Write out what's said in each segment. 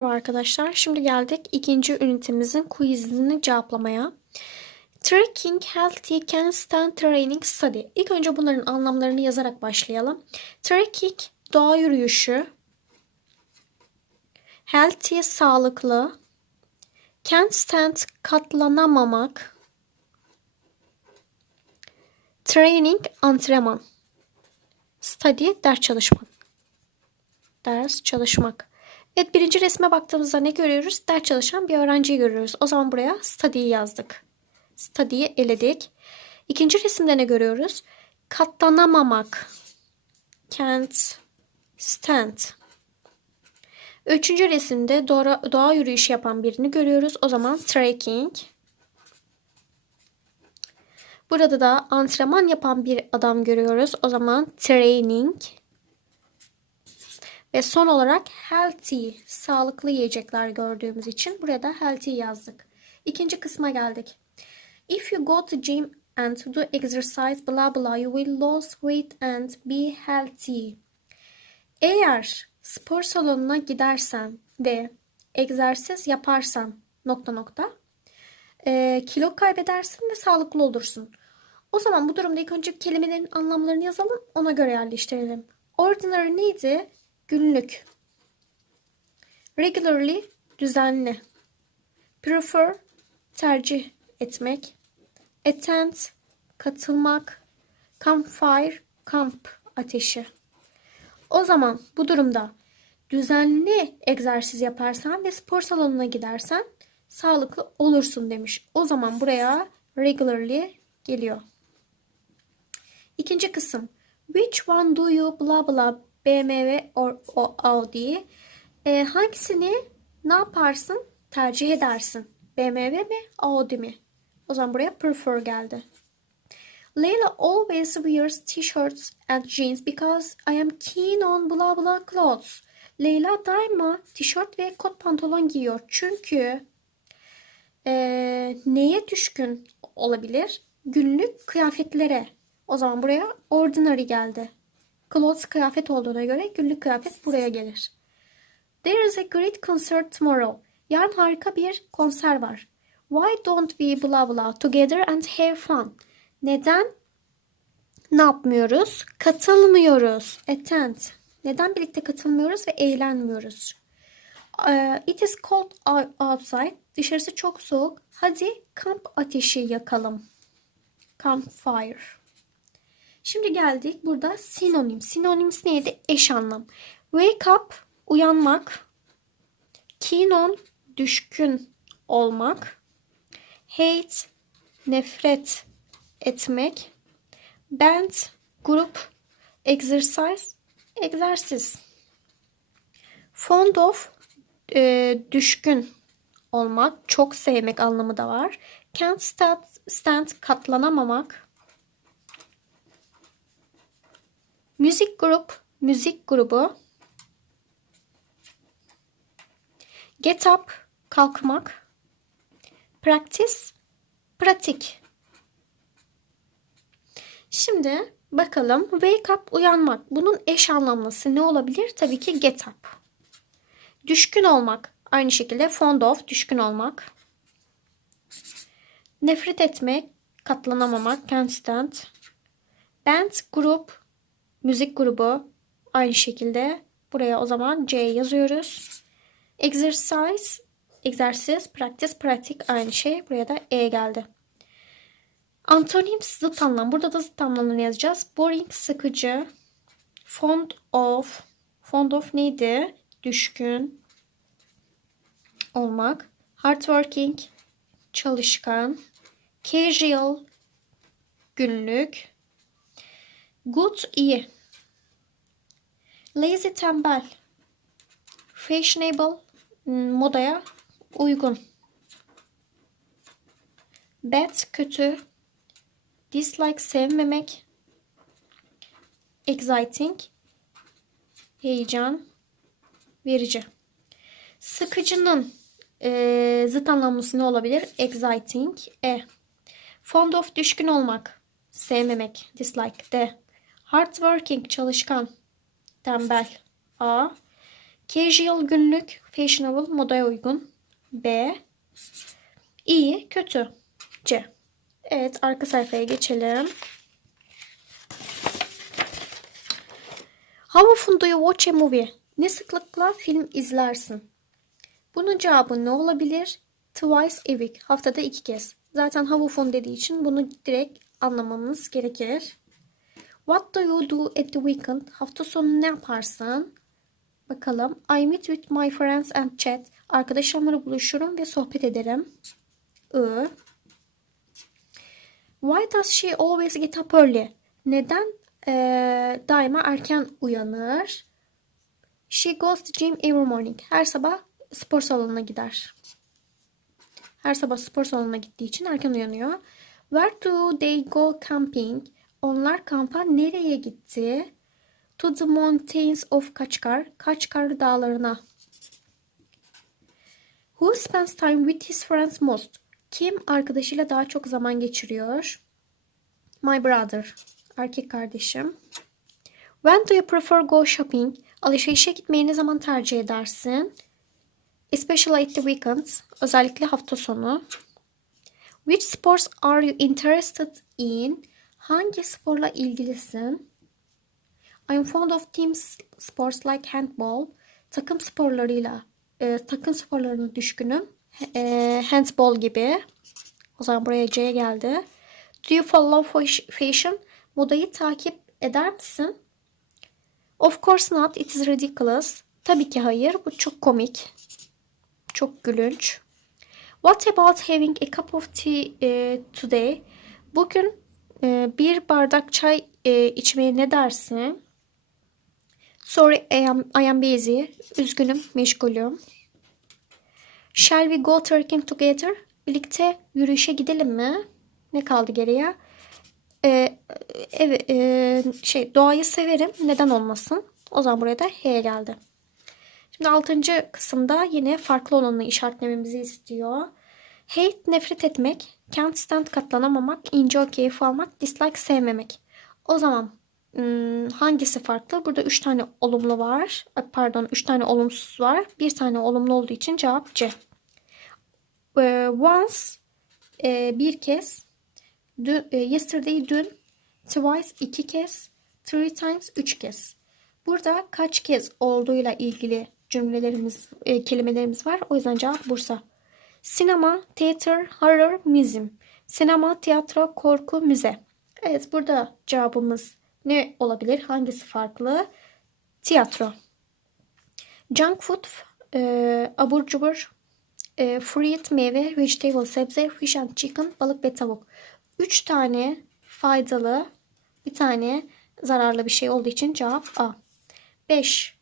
Merhaba arkadaşlar. Şimdi geldik ikinci ünitemizin quizini cevaplamaya. Trekking, healthy, can stand training, study. İlk önce bunların anlamlarını yazarak başlayalım. Trekking, doğa yürüyüşü. Healthy, sağlıklı. Can stand, katlanamamak. Training, antrenman. Study, ders çalışmak. Ders çalışmak. Evet birinci resme baktığımızda ne görüyoruz? Ders çalışan bir öğrenciyi görüyoruz. O zaman buraya study'yi yazdık. Study'yi eledik. İkinci resimde ne görüyoruz? Katlanamamak. Can't stand. Üçüncü resimde doğa, doğa yürüyüşü yapan birini görüyoruz. O zaman trekking. Burada da antrenman yapan bir adam görüyoruz. O zaman training. Ve son olarak healthy, sağlıklı yiyecekler gördüğümüz için buraya da healthy yazdık. İkinci kısma geldik. If you go to gym and do exercise blah blah you will lose weight and be healthy. Eğer spor salonuna gidersen ve egzersiz yaparsan nokta nokta e, kilo kaybedersin ve sağlıklı olursun. O zaman bu durumda ilk önce kelimelerin anlamlarını yazalım ona göre yerleştirelim. Ordinary neydi? Günlük. Regularly düzenli. Prefer tercih etmek. Attend katılmak. Campfire kamp ateşi. O zaman bu durumda düzenli egzersiz yaparsan ve spor salonuna gidersen sağlıklı olursun demiş. O zaman buraya regularly geliyor. İkinci kısım. Which one do you blah blah BMW or, or Audi. E, hangisini ne yaparsın? Tercih edersin. BMW mi? Audi mi? O zaman buraya prefer geldi. Layla always wears t-shirts and jeans because I am keen on blah blah clothes. Leyla daima tişört ve kot pantolon giyiyor. Çünkü e, neye düşkün olabilir? Günlük kıyafetlere. O zaman buraya ordinary geldi. Clothes kıyafet olduğuna göre günlük kıyafet buraya gelir. There is a great concert tomorrow. Yarın harika bir konser var. Why don't we blah blah together and have fun? Neden ne yapmıyoruz? Katılmıyoruz. Attend. Neden birlikte katılmıyoruz ve eğlenmiyoruz? Uh, it is cold outside. Dışarısı çok soğuk. Hadi kamp ateşi yakalım. Campfire. Şimdi geldik burada sinonim. Synonyms neydi? Eş anlam. Wake up uyanmak. Keen on düşkün olmak. Hate nefret etmek. Band grup. Exercise egzersiz. Fond of e, düşkün olmak, çok sevmek anlamı da var. Can't stand, stand katlanamamak. Müzik grup, müzik grubu. Get up, kalkmak. Practice, pratik. Şimdi bakalım wake up uyanmak. Bunun eş anlamlısı ne olabilir? Tabii ki get up. Düşkün olmak. Aynı şekilde fond of düşkün olmak. Nefret etmek, katlanamamak, can't stand. Band, grup, müzik grubu aynı şekilde buraya o zaman C yazıyoruz. Exercise, egzersiz, practice, pratik aynı şey. Buraya da E geldi. Antonim zıt anlam. Burada da zıt anlamlarını yazacağız. Boring, sıkıcı. Fond of. Fond of neydi? Düşkün olmak. Hardworking, çalışkan. Casual, günlük. Good, iyi. Lazy, tembel. Fashionable, modaya uygun. Bad, kötü. Dislike, sevmemek. Exciting, heyecan verici. Sıkıcının e, zıt anlamlısı ne olabilir? Exciting, e. Fond of, düşkün olmak. Sevmemek, dislike, de. Hardworking, çalışkan. Tembel, A. Casual günlük, fashionable modaya uygun. B. İyi, kötü. C. Evet arka sayfaya geçelim. How often do you watch a movie? Ne sıklıkla film izlersin? Bunun cevabı ne olabilir? Twice a week. Haftada iki kez. Zaten often dediği için bunu direkt anlamamız gerekir. What do you do at the weekend? Hafta sonu ne yaparsın? Bakalım. I meet with my friends and chat. Arkadaşlarımla buluşurum ve sohbet ederim. I. Why does she always get up early? Neden eee, daima erken uyanır? She goes to gym every morning. Her sabah spor salonuna gider. Her sabah spor salonuna gittiği için erken uyanıyor. Where do they go camping? Onlar kampa nereye gitti? To the mountains of Kaçkar. Kaçkar dağlarına. Who spends time with his friends most? Kim arkadaşıyla daha çok zaman geçiriyor? My brother. Erkek kardeşim. When do you prefer go shopping? Alışverişe gitmeyi ne zaman tercih edersin? Especially at the weekends. Özellikle hafta sonu. Which sports are you interested in? Hangi sporla ilgilisin? I'm fond of team sports like handball. Takım sporlarıyla, e, takım sporlarına düşkünüm. E, handball gibi. O zaman buraya C geldi. Do you follow fash- fashion? Modayı takip eder misin? Of course not. It is ridiculous. Tabii ki hayır. Bu çok komik. Çok gülünç. What about having a cup of tea e, today? Bugün bir bardak çay e, içmeye ne dersin? Sorry, I am, I am busy. Üzgünüm, meşgulüm. Shall we go trekking together? Birlikte yürüyüşe gidelim mi? Ne kaldı geriye? Ee, evet, e, şey doğayı severim. Neden olmasın? O zaman buraya da H geldi. Şimdi altıncı kısımda yine farklı olanı işaretlememizi istiyor. Hate nefret etmek, can't stand katlanamamak, enjoy keyif almak, dislike sevmemek. O zaman hmm, hangisi farklı? Burada 3 tane olumlu var. Pardon 3 tane olumsuz var. Bir tane olumlu olduğu için cevap C. Ee, once e, bir kez, e, yesterday dün, twice iki kez, three times üç kez. Burada kaç kez olduğuyla ilgili cümlelerimiz, e, kelimelerimiz var. O yüzden cevap Bursa. Sinema, theater, horror, museum. Sinema, tiyatro, korku, müze. Evet burada cevabımız ne olabilir? Hangisi farklı? Tiyatro. Junk food, e, abur cubur, e, fruit, meyve, vegetable, sebze, fish and chicken, balık ve tavuk. Üç tane faydalı, bir tane zararlı bir şey olduğu için cevap A. 5.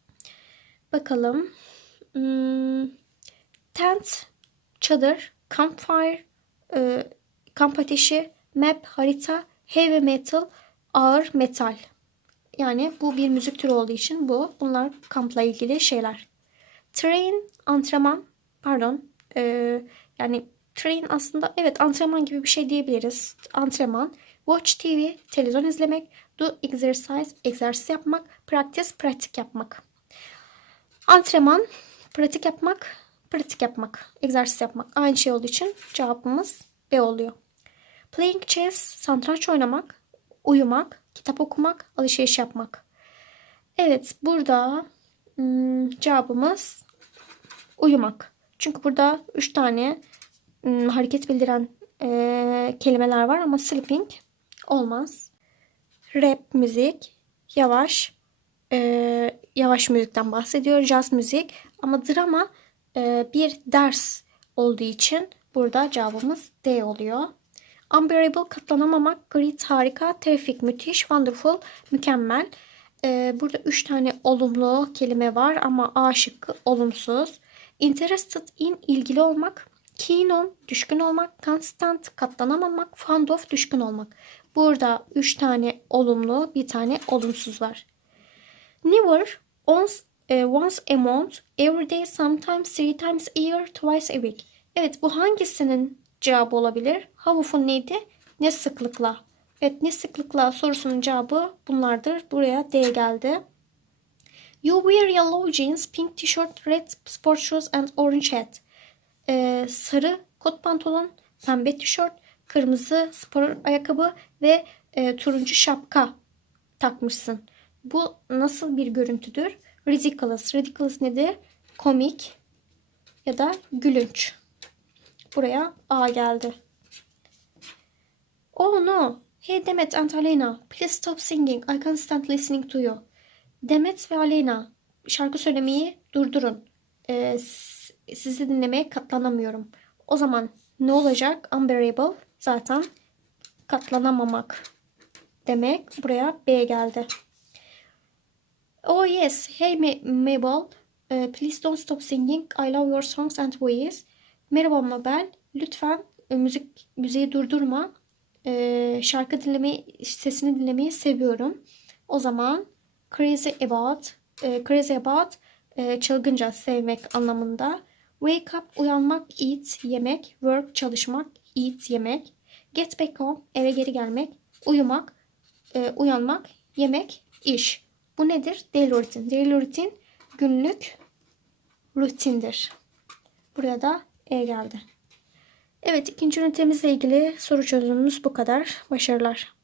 Bakalım. Hmm, tent, çadır, campfire, e, kamp ateşi, map, harita, heavy metal, ağır metal. Yani bu bir müzik türü olduğu için bu. Bunlar kampla ilgili şeyler. Train, antrenman, pardon. e, yani train aslında evet antrenman gibi bir şey diyebiliriz. Antrenman. Watch TV, televizyon izlemek. Do exercise, egzersiz yapmak. Practice, pratik yapmak. Antrenman, pratik yapmak, pratik yapmak, egzersiz yapmak. Aynı şey olduğu için cevabımız B oluyor. Playing chess, satranç oynamak, uyumak, kitap okumak, alışveriş yapmak. Evet, burada hmm, cevabımız uyumak. Çünkü burada 3 tane hmm, hareket bildiren e, kelimeler var ama sleeping olmaz. Rap müzik, yavaş, e, yavaş müzikten bahsediyor. Jazz müzik ama drama e, bir ders olduğu için burada cevabımız D oluyor. Unbearable katlanamamak, great harika, terrific müthiş, wonderful mükemmel. E, burada üç tane olumlu kelime var ama A şıkkı olumsuz. Interested in ilgili olmak, keen on düşkün olmak, constant katlanamamak, fond of düşkün olmak. Burada üç tane olumlu, bir tane olumsuz var. Never, once, once a month, every day, sometimes, three times a year, twice a week. Evet bu hangisinin cevabı olabilir? How often neydi? Ne sıklıkla? Evet ne sıklıkla sorusunun cevabı bunlardır. Buraya D geldi. You wear yellow jeans, pink t-shirt, red sport shoes and orange hat. Ee, sarı kot pantolon, pembe tişört, kırmızı spor ayakkabı ve e, turuncu şapka takmışsın. Bu nasıl bir görüntüdür? Ridiculous. Ridiculous nedir? Komik ya da gülünç. Buraya A geldi. Oh no. Hey Demet and Alena. Please stop singing. I can't stand listening to you. Demet ve Alena. Şarkı söylemeyi durdurun. Ee, sizi dinlemeye katlanamıyorum. O zaman ne olacak? Unbearable zaten katlanamamak demek. Buraya B geldi. Oh yes. Hey Ma- Mabel. Uh, please don't stop singing. I love your songs and voice. Merhaba Mabel. Lütfen e, müzik müziği durdurma. E, şarkı dinlemeyi, sesini dinlemeyi seviyorum. O zaman crazy about, e, crazy about e, çılgınca sevmek anlamında. Wake up uyanmak, eat yemek, work çalışmak, eat yemek. Get back home eve geri gelmek, uyumak, uyanmak, yemek, iş. Bu nedir? Daily routine. Daily routine günlük rutindir. Buraya da E geldi. Evet ikinci ünitemizle ilgili soru çözümümüz bu kadar. Başarılar.